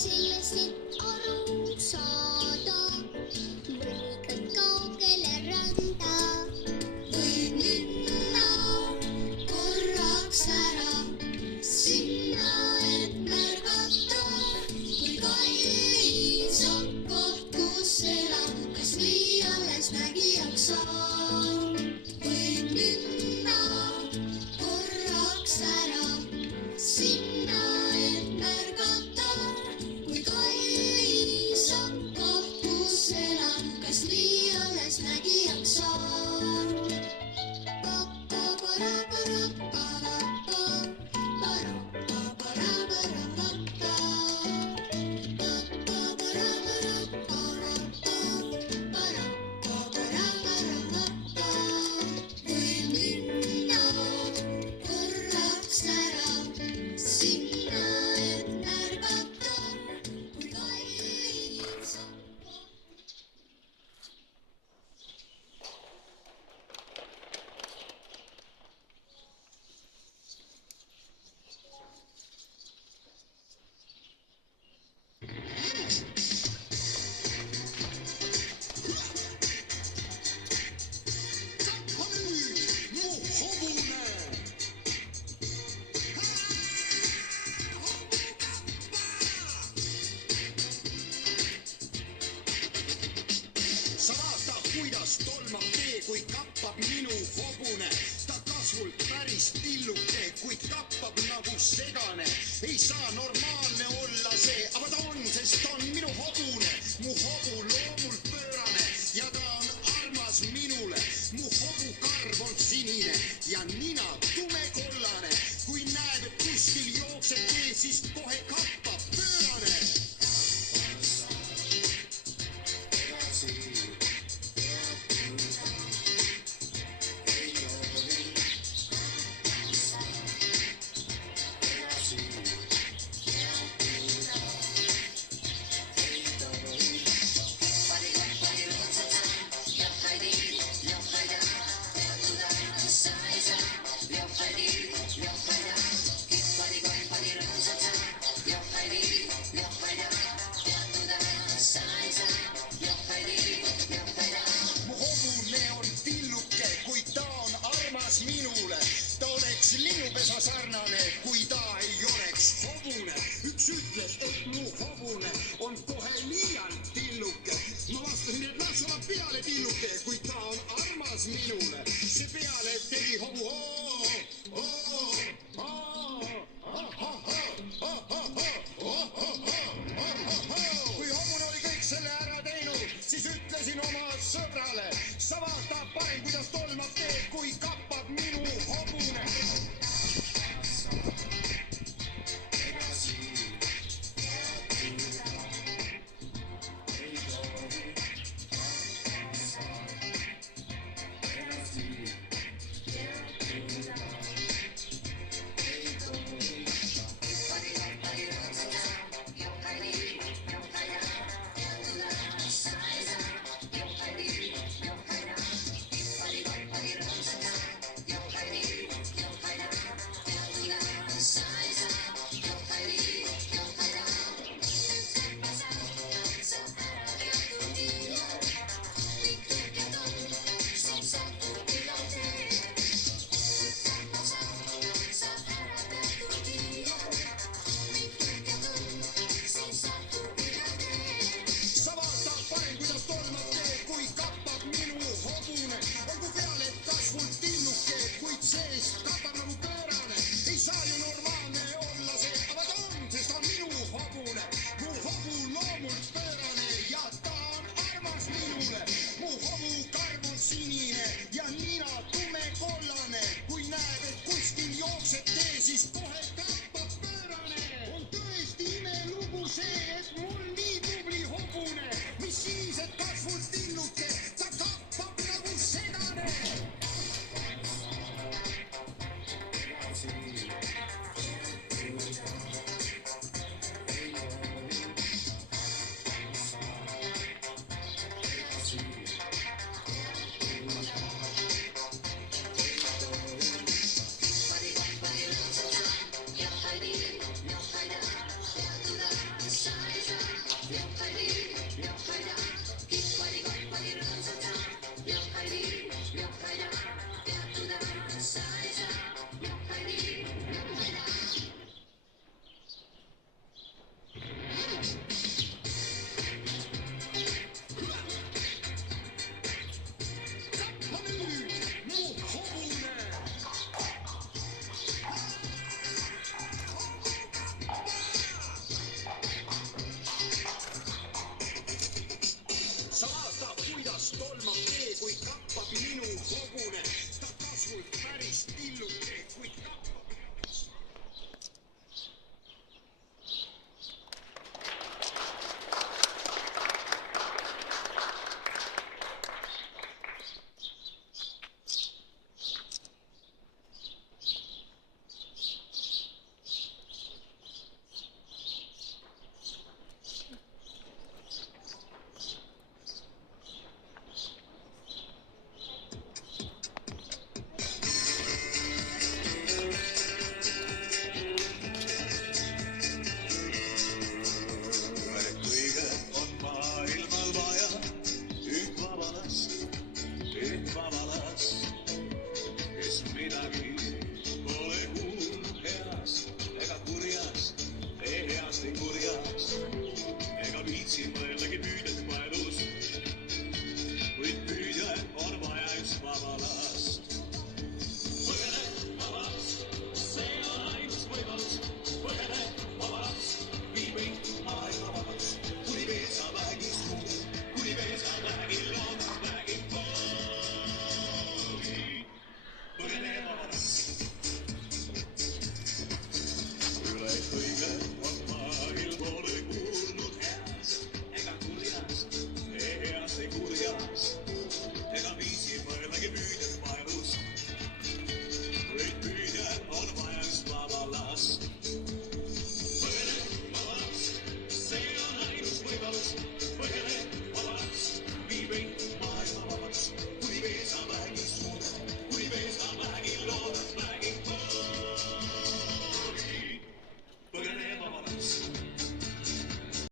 sellest siit aru saada. Mõnikord kaugele randa võib minna korraks ära sinna, et märgata, kui kallis on koht, kus elab, kas või alles nägijaks saab. Võib minna korraks ära sinna, et märgata, kui kallis on koht, kus elab, kas või alles nägijaks saab. Kuidas tolmab tee, kui kappab minu hobune. Ta kasvult päris tilluke, kuid kappab nagu segane. Ei saa normaalne olla see, aga ta on, sest ta on minu hobune. Mu hobu loomult pöörane ja ta on armas minule. Mu hobu karv on sinine ja nina tumekollane. Kui näeb, et kuskil jookseb tee, siis kohe kappab pöörane. Linnupesa sarnane, kui ta ei oleks hobune. Üks ütles, et mu hobune on kohe liialt tilluke. Ma vastasin, et las olla peale tilluke, kui ta on armas minule. See peale tegi hobu